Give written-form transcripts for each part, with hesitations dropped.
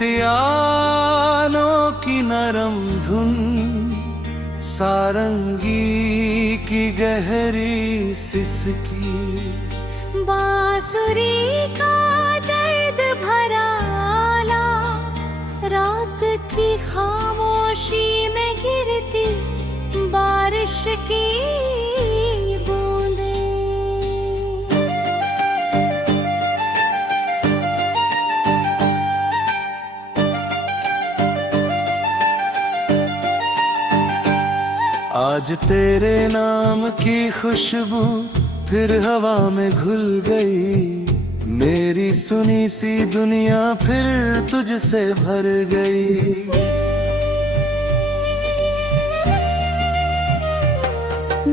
तीतियानों की नरम धुन, सारंगी की गहरी सिसकी, बांसुरी का दर्द भरा आला, रात की खामोशी में गिरती बारिश की बूंदें। आज तेरे नाम की खुशबू फिर हवा में घुल गई, मेरी सुनी सी दुनिया फिर तुझसे भर गई।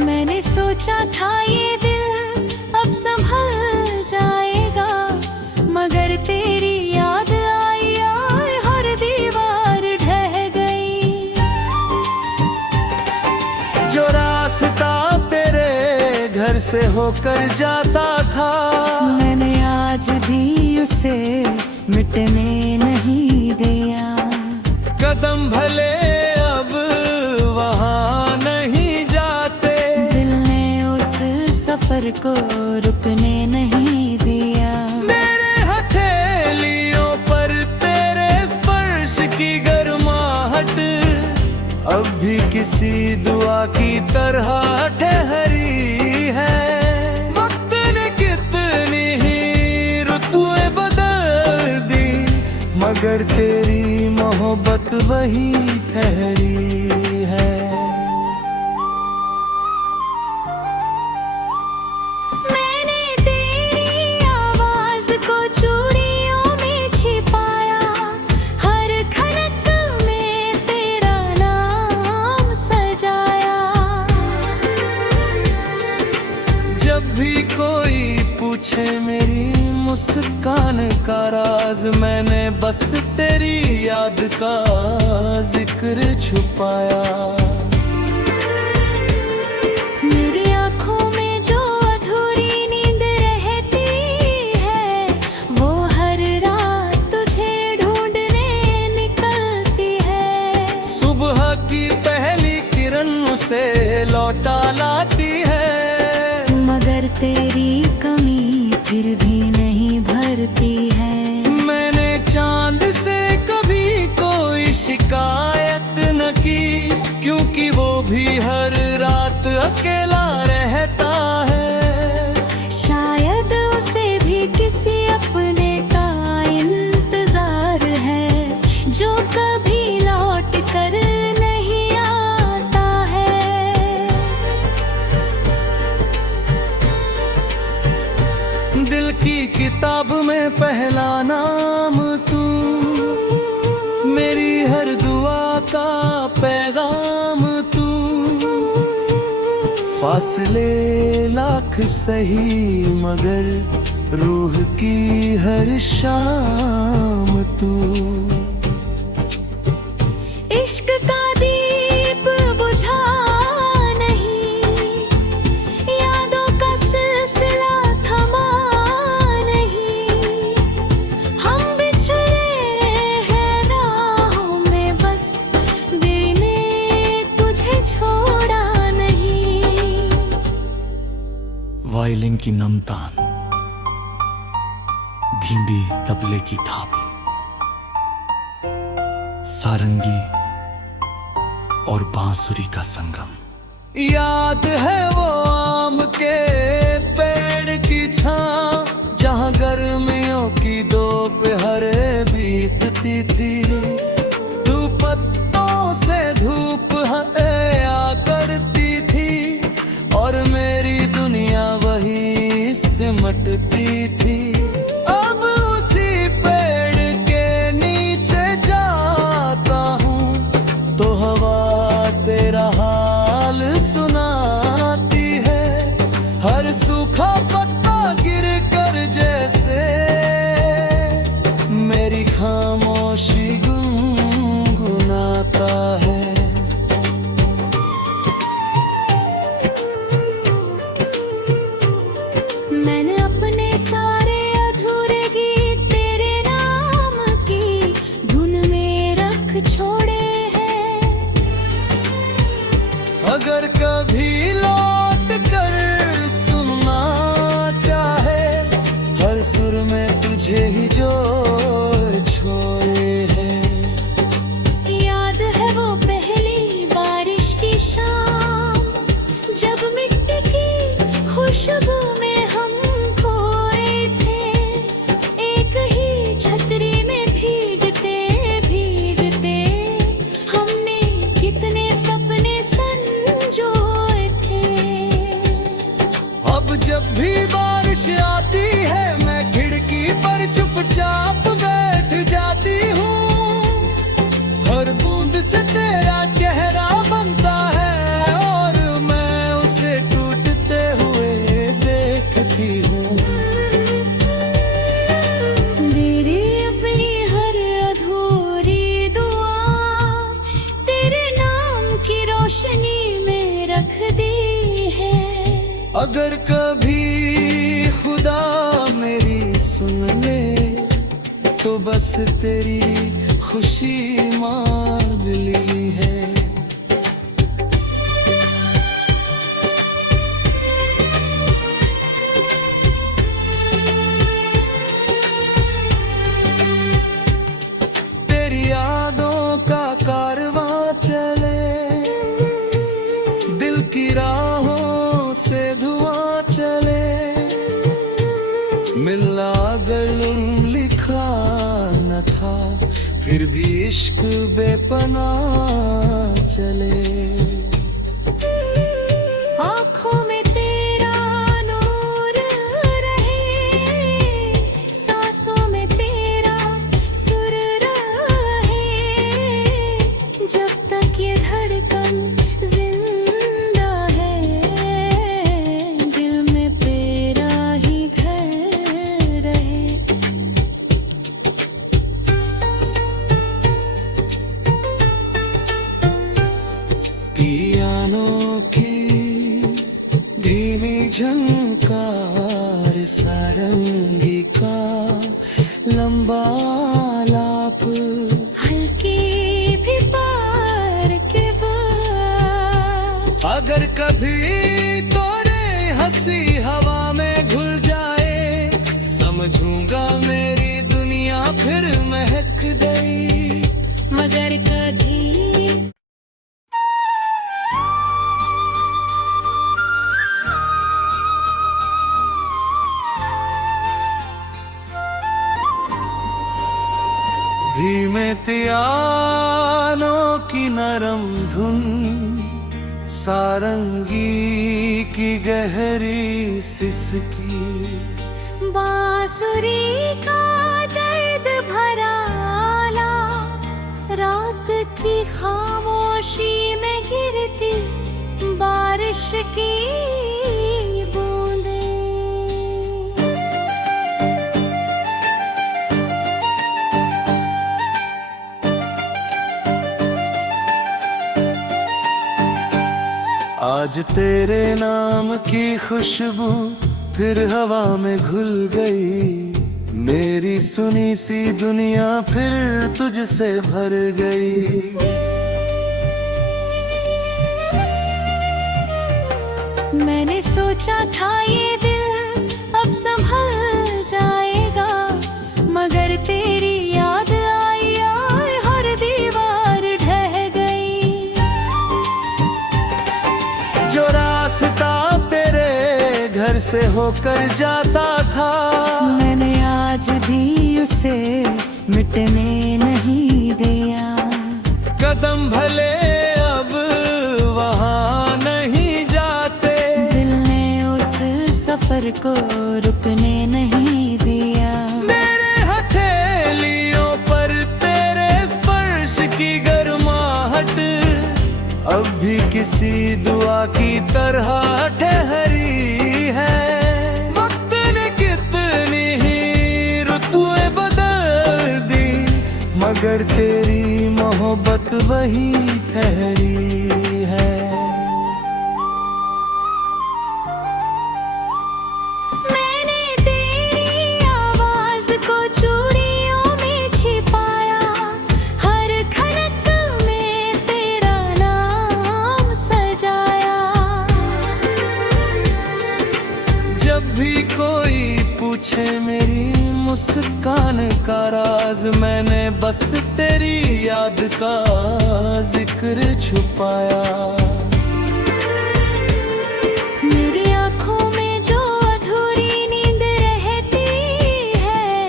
मैंने सोचा था ये दिल अब संभल जाएगा, मगर तेरी याद आई और हर दीवार ढह गई। जो रास्ता तेरे घर से होकर जाता था, मैंने आज भी उसे मिटने नहीं दिया। कदम भले अब वहाँ नहीं जाते, दिल ने उस सफर को रुकने नहीं दिया। मेरे हथेलियों पर तेरे स्पर्श की गर्माहट अब भी किसी दुआ की तरह ठहरी है। वक्त ने कितनी ही ऋतुएं बदल दी, मगर तेरी मोहब्बत वही ठहरी है। मैंने तेरी आवाज को चूड़ियों में छिपाया, हर खनक में तेरा नाम सजाया। जब भी कोई पूछे मेरी मुस्कान का राज, मैंने बस तेरी याद का जिक्र छुपाया। मेरी आँखों में जो अधूरी नींद रहती है, वो हर रात तुझे ढूंढने निकलती है। सुबह की पहली किरण उसे लौटा लाती है, मगर तेरी कमी फिर भी नहीं भरती है। मैंने चांद से कभी कोई शिकायत न की, क्योंकि वो भी हर रात अकेला रहता है। शायद उसे भी किसी अपने का इंतजार है, जो कभी लौट कर नहीं आता है। दिल की किताब में पहला नाम तू, मेरी हर दुआ का पैगाम तू। फासले लाख सही, मगर रूह की हर शाम तू। इश्क का दीप बुझा नहीं, यादों का सिलसिला थमा नहीं। हम बिछड़े हैं राहों में, बस दिल ने तुझे छोड़ा नहीं। वायलिन की नमतान, धीमी तबले की थाप, सारंगी और बांसुरी का संगम। याद है वो आम के पेड़ की छां, जहां गर्मियों की दोपहरे बीतती थी। तू पत्तों से धूप आया करती थी, और मेरी दुनिया वही सिमटती थी। अब उसी पेड़ के नीचे जाता हूँ, तो हवा तेरा हाल सुनाती है। हर सूखा पत्ता गिर कर जैसे मेरी खामोशी तेरा चेहरा बनता है और मैं उसे टूटते हुए देखती हूँ। मेरी अपनी हर अधूरी दुआ तेरे नाम की रोशनी में रख दी है। अगर कभी खुदा मेरी सुन ले तो बस तेरी खुशी मांग ली है। तेरी यादों का कारवां चले, दिल की राहों से धुआं चले, मिलना अगर लिखा न था फिर भी इश्क बेपनाह चले। आँखों में तेरा नूर रहे, सांसों में तेरा सुर रहे, जब तक ये धड़कन जिंदा है, दिल में तेरा ही घर रहे। पियानो की धीमी झनकार, सारंगी का लंबा लाप, हल्की भी पार के बात। अगर कभी तोरे हंसी हवा में घुल जाए, समझूंगा मेरी दुनिया फिर महक गई। मगर कभी धीमे पियानो की नरम धुन, सारंगी की गहरी सिसकी, बांसुरी का दर्द भरा आला, रात की खामोशी में गिरती बारिश की बूंदें। आज तेरे नाम की खुशबू फिर हवा में घुल गई, मेरी सुनी सी दुनिया फिर तुझसे भर गई। मैंने सोचा था ये दिल अब संभल जाएगा, मगर तेरी याद आई और हर दीवार ढह गई। जो रास्ता तेरे घर से होकर जाता था, मैंने आज भी उसे मिटने नहीं दिया। कदम भले अब वहाँ नहीं जाते, दिल ने उस सफर को रुकने नहीं दिया। मेरे हथेलियों पर तेरे स्पर्श की गर्माहट अब भी किसी दुआ की तरह ठहरी है। वक्त ने कितनी ही ऋतुएं बदल दी, मगर तेरी मोहब्बत वही ठहरी है। मैंने तेरी आवाज को चूड़ियों में छिपाया, हर खनक में तेरा नाम सजाया। जब भी कोई पूछे मेरी मुस्कान का राज, मैंने बस तेरी याद का जिक्र छुपाया। मेरी आँखों में जो अधूरी नींद रहती है,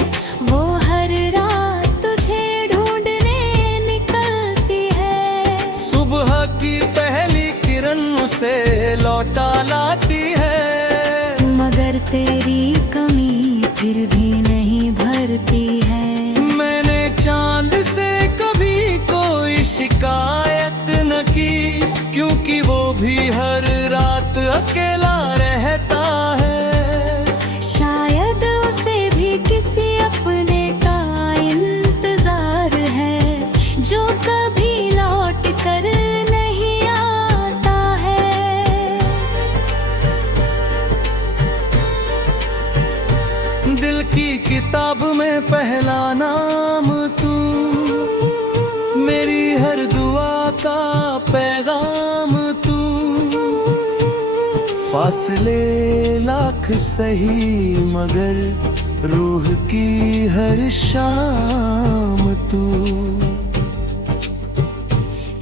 वो हर रात तुझे ढूंढने निकलती है। सुबह की पहली किरण उसे लौटा लाती है, मगर तेरी कमी फिर भी नहीं भरती है। मैंने चांद से कभी कोई शिकायत कि वो भी हर रात अकेला रहता है। शायद उसे भी किसी अपने का इंतजार है, जो कभी लौट कर नहीं आता है। दिल की किताब में पहला नाम तू, मेरी हर दुआ का पैगाम तू। फासले लाख सही मगर रूह की हर शाम तू।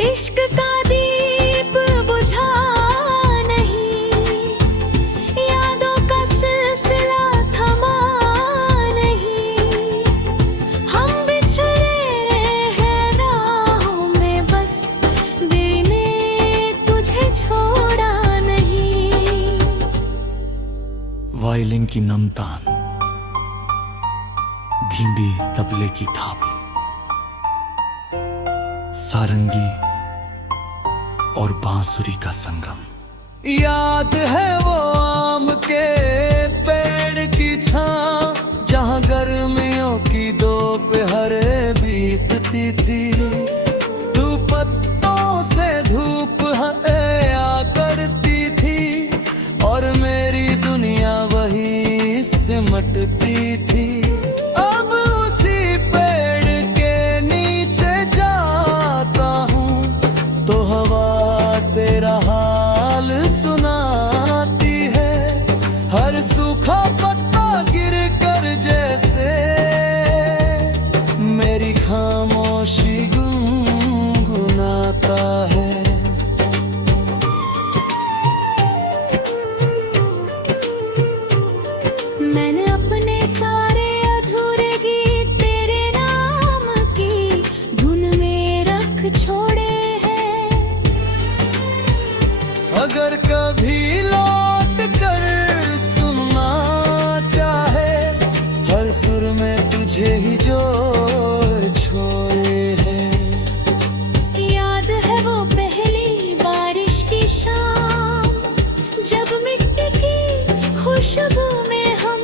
इश्क का दीप बुझा नहीं, यादों का सिलसिला थमा नहीं। हम बिछड़े हैं राहों में, बस दिल ने तुझे छोड़ा नहीं। वायलिन की नमतान, धीमी तबले की थाप, सारंगी और बांसुरी का संगम। याद है वो आम के पेड़ की छां, जहां गर्मियों की दोपहर बीतती थी। तू पत्तों से धूप आया करती थी, और मेरी दुनिया वही सिमटती थी। अब उसी पेड़ के नीचे जाता हूँ, तो हवा तेरा हाल सुनाती है। हर सूखा पत्ता गिर कर जैसे मेरी खामोशी गुनगुनाता है। मैंने अपने सारे अधूरे गीत तेरे नाम की धुन में रख छोड़े हैं। अगर कभी लौट कर सुनना चाहे, हर सुर में तुझे ही जो छोड़े हैं। याद है वो पहली बारिश की शाम, जब मिट्टी की खुशबू में हम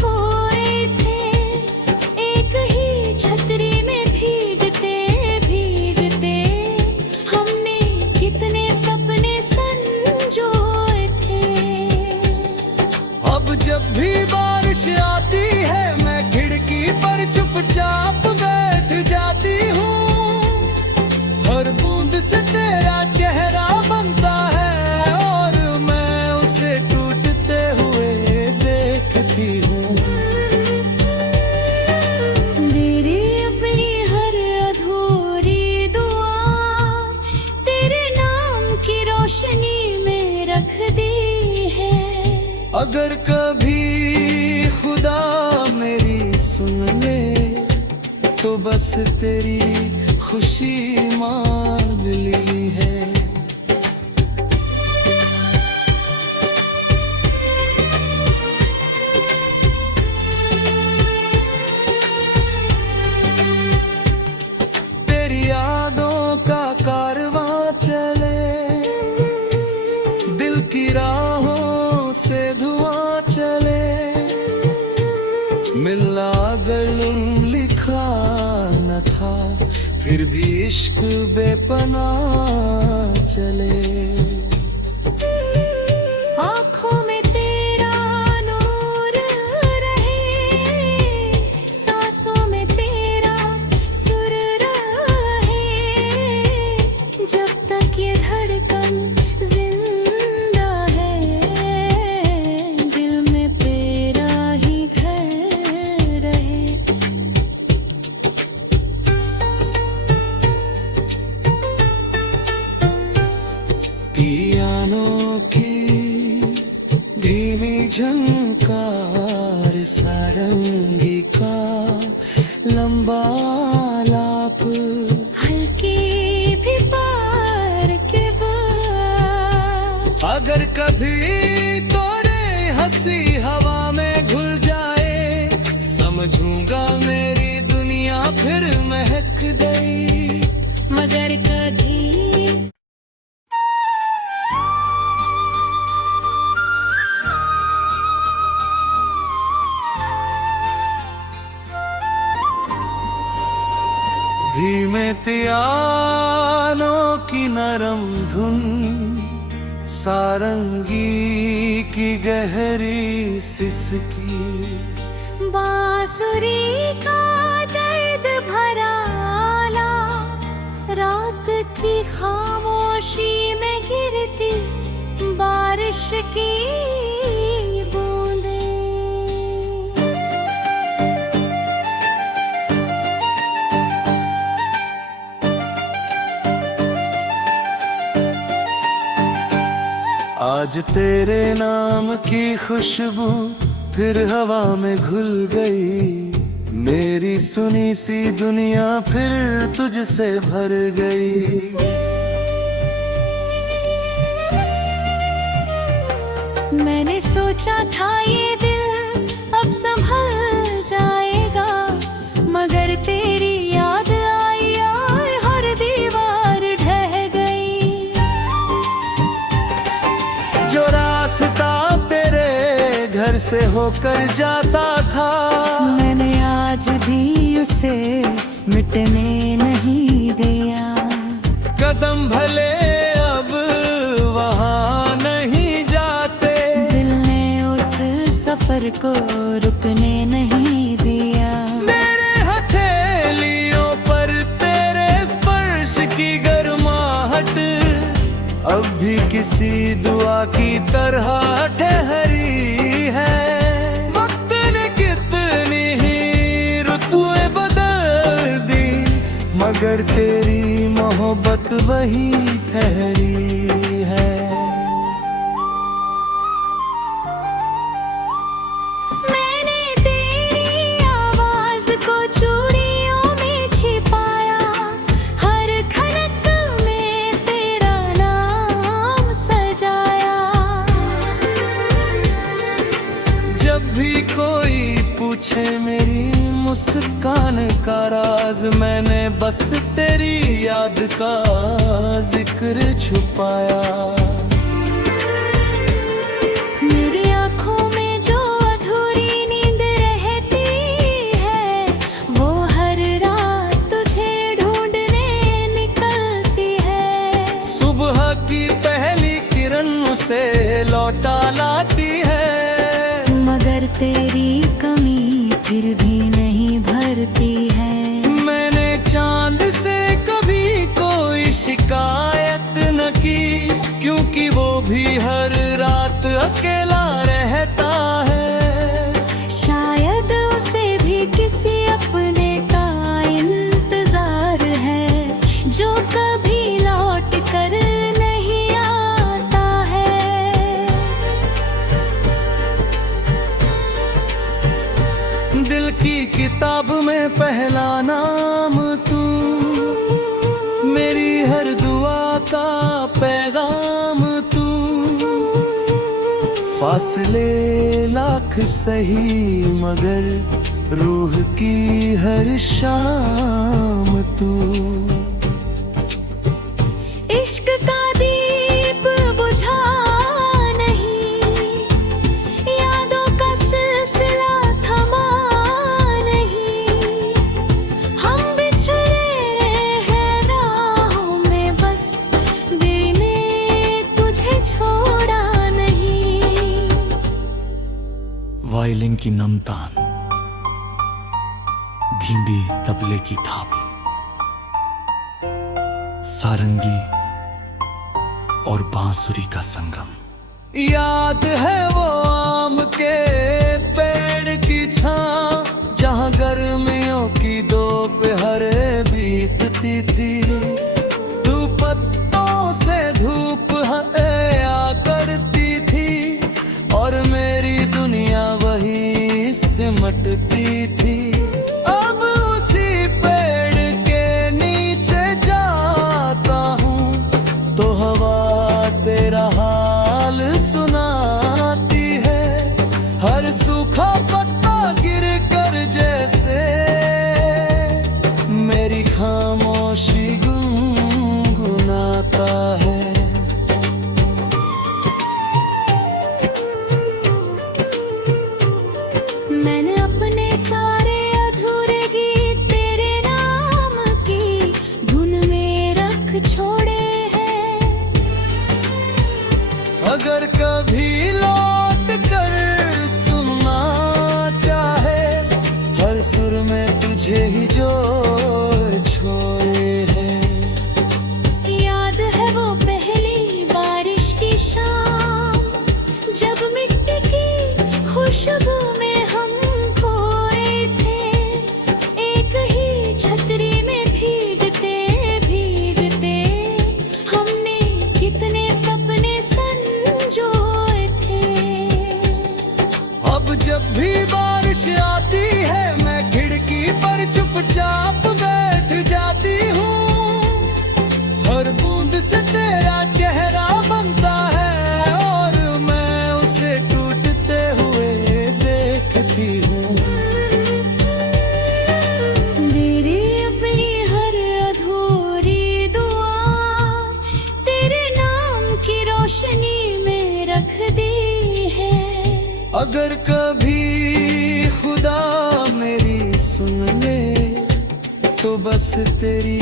खोए थे। एक ही छतरी में भीगते भीगते हमने कितने सपने संजोए थे। अब जब भी बारिश आती है, मैं खिड़की पर चुपचाप बैठ जाती हूँ। हर बूंद से तेरा चेहरा बनता है, और मैं उसे टूटते हुए देखती हूँ। मेरी अपनी हर अधूरी दुआ तेरे नाम की रोशनी में रख दी है। अगर कभी खुदा मेरी सुन ले, तो बस तेरी खुशी मांग ली है। तेरी यादों का कारवां चले, दिल की राहों से धुआं चले। मिलना अगर लिखा न था, फिर भी इश्क बेपनाह चले। आँखों में तेरा नूर रहे, सांसों में तेरा सुर रहे। जब तक ये धड़कन जिंदा है, दिल में तेरा ही घर रहे। पियानो की धीमी झनकार, सारंगी का लंबा लाप, हल्की भी पार के बाद। अगर कभी तोरे हंसी हवा में घुल जाए, समझूंगा मेरी दुनिया फिर महक गई। मगर कभी नरम धुन, सारंगी की गहरी सिसकी, बांसुरी का दर्द भरा आला, रात की खामोशी में गिरती बारिश की बूंदें। आज तेरे नाम की खुशबू फिर हवा में घुल गई, मेरी सुनी सी दुनिया फिर तुझसे भर गई। मैंने सोचा था ये दिल अब संभल जाएगा, मगर तेरी याद आई और हर दीवार ढह गई। जो रास्ता तेरे घर से होकर जाता था, मैंने आज भी उसे मिटने नहीं दिया। कदम भले अब वहाँ नहीं जाते, दिल ने उस सफर को रुकने नहीं दिया। मेरे हथेलियों पर तेरे स्पर्श की गर्माहट अब भी किसी दुआ की तरह ठहरी है। वक्त ने कितनी ही ऋतुएं बदल दी, मगर तेरी मोहब्बत वही ठहरी है। मैंने तेरी आवाज को चूड़ियों में छिपाया, हर खनक में तेरा नाम सजाया। जब भी कोई पूछे मेरी मुस्कान का राज, मैंने बस तेरी याद का जिक्र छुपाया। मेरी आँखों में जो अधूरी नींद रहती है, वो हर रात तुझे ढूंढने निकलती है। सुबह की पहली किरण उसे लौटा लाती है, मगर तेरी कमी फिर भी नहीं भरती है। मैंने चांद से कभी कोई शिकायत न की, क्योंकि वो भी हर रात अकेला रहता है। शायद उसे भी किसी अपने का इंतजार है, जो कभी लौट कर नहीं आता है। दिल की किताब में पहला नाम तू, मेरी हर दुआ का पैगाम तू। फासले लाख सही, मगर रूह की हर शाम तू। इश्क का दीप बुझा नहीं, यादों का सिलसिला थमा नहीं। हम बिछड़े हैं राहों में, बस दिल ने तुझे छोड़ा नहीं। वायलिन की नमतान, धीमी तबले की थाप, सारंगी और बांसुरी का संगम। याद है वो आम के पेड़ की छां, जहां गर्मियों की दोपहर बीतती थी। तू पत्तों से धूप आया करती थी, और मेरी दुनिया वही सिमटती थी। अब उसी पेड़ के नीचे जाता हूँ, तो हवा तेरा हाल सुनाती है। हर सूखा पत्ता गिर तेरा चेहरा बनता है और मैं उसे टूटते हुए देखती हूँ। मेरी अपनी हर अधूरी दुआ तेरे नाम की रोशनी में रख दी है। अगर कभी खुदा मेरी सुन ले तो बस तेरी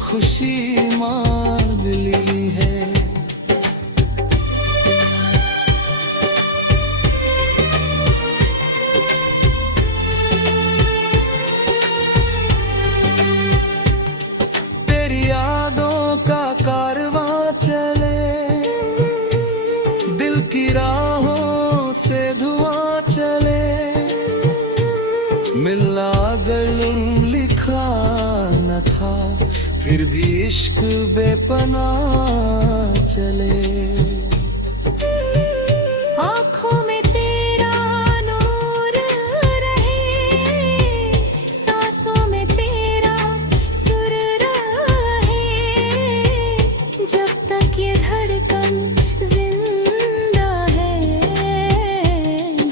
खुशी मांग ली है। तेरी यादों का कारवां चले, दिल की राहों से धुआं चले, मिलना अगर लिखा न था फिर भी इश्क बेपनाह चले। आँखों में तेरा नूर रहे, सांसों में तेरा सुर रहे, जब तक ये धड़कन जिंदा है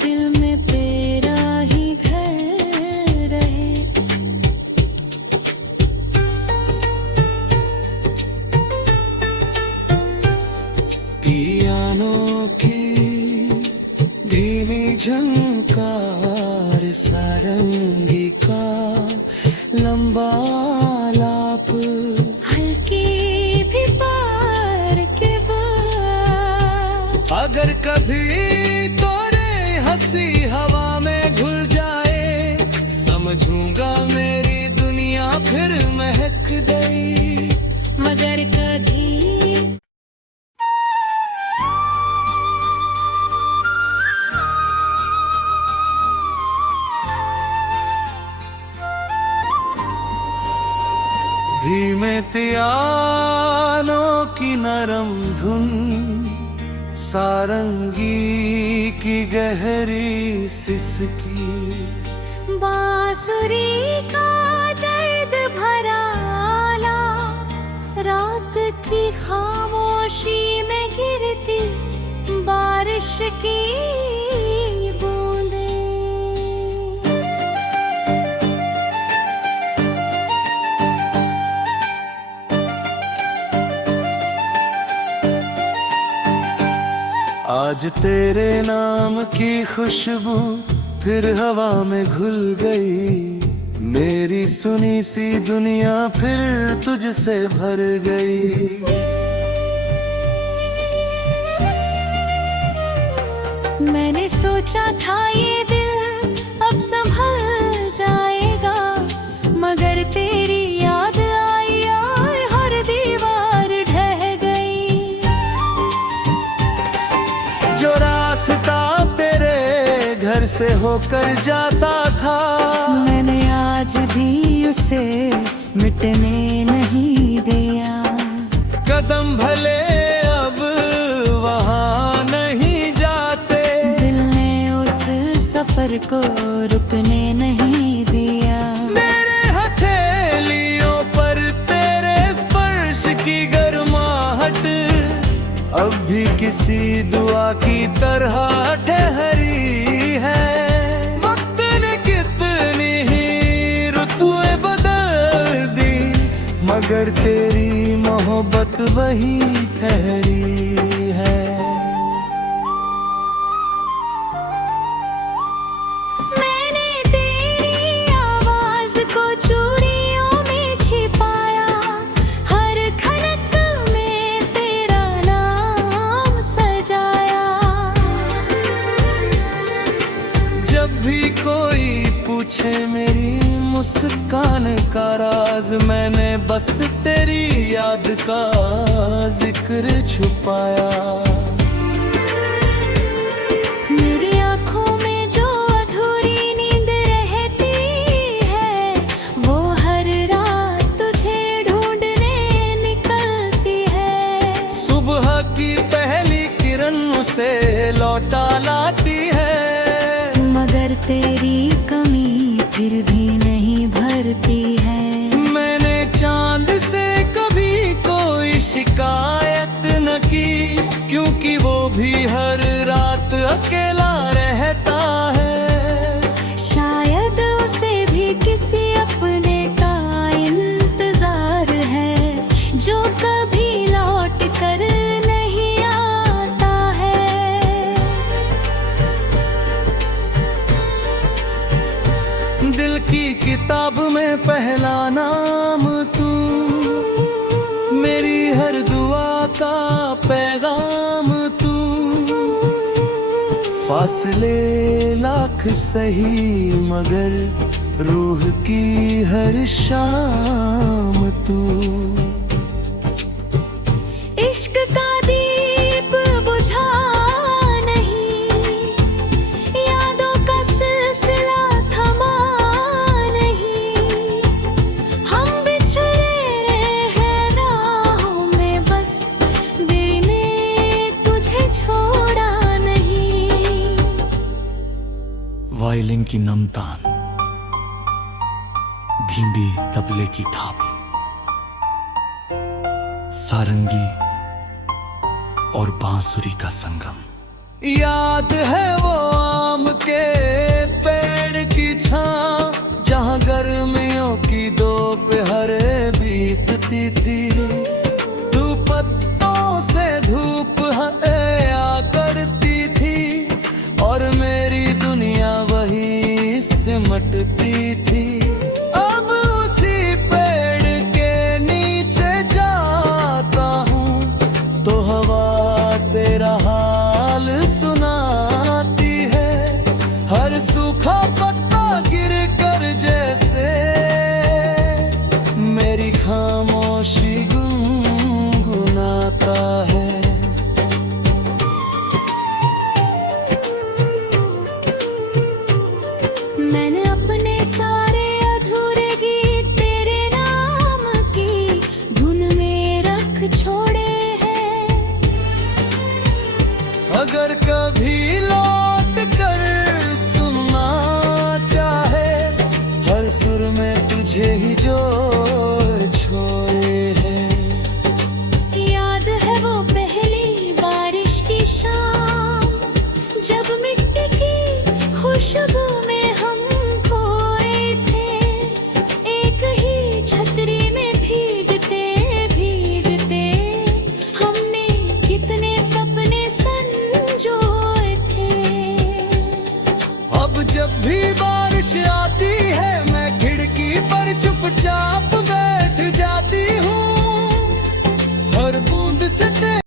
दिल में तेरा ही घर रहे। पियानो की धीमी झनकार, सारंगी का लंबा लाप, हल्की भी पार के बात। अगर कभी तोरे हंसी हवा में घुल जाए, समझूंगा मेरी दुनिया फिर महक गई। मगर कभी धीमे पियानो की नरम धुन, सारंगी की गहरी सिसकी, बांसुरी का दर्द भरा आला, रात की खामोशी में गिरती बारिश की बूंदें। आज तेरे नाम की खुशबू फिर हवा में घुल गई, मेरी सुनी सी दुनिया फिर तुझसे भर गई। मैंने सोचा था ये दिल अब संभल जाएगा, मगर तेरी याद आई और हर दीवार ढह गई। जो रास्ता तेरे घर से होकर जाता था, मैंने आज भी उसे मिटने नहीं दिया। कदम भले अब वहाँ नहीं जाते, दिल ने उस सफर को रुकने नहीं दिया। मेरे हथेलियों पर तेरे स्पर्श की गर्माहट अब भी किसी दुआ की तरह ठहरी है। वक्त ने कितनी ही ऋतुएं बदल दी, मगर तेरी मोहब्बत वही ठहरी है। मैंने तेरी आवाज को चूड़ियों में छिपाया, हर खनक में तेरा नाम सजाया। जब भी कोई पूछे मेरी मुस्कान का राज, मैंने बस तेरी याद का जिक्र छुपाया। मेरी आँखों में जो अधूरी नींद रहती है, वो हर रात तुझे ढूंढने निकलती है। सुबह की पहली किरण उसे लौटा लाती है, मगर तेरी कमी फिर भी नहीं भरती है। मैंने चांद से कभी कोई शिकायत कि वो भी हर रात अकेला रहता है। शायद उसे भी किसी अपने का इंतजार है, जो कभी लौट कर नहीं आता है। दिल की किताब में पहला नाम तू, मेरी हर दुआ का पैगाम तू। फासले लाख सही मगर रूह की हर शाम तू। इश्क का दीप बुझा नहीं, यादों का सिलसिला थमा नहीं। हम बिछड़े हैं राहों में, बस दिल ने तुझे छोड़ा नहीं। वायलिन की नम तान, धीमी तबले की थाप, सारंगी और बांसुरी का संगम। याद है वो आम के पेड़ की छां, जहां गर्मियों की दोपहर बीतती थी।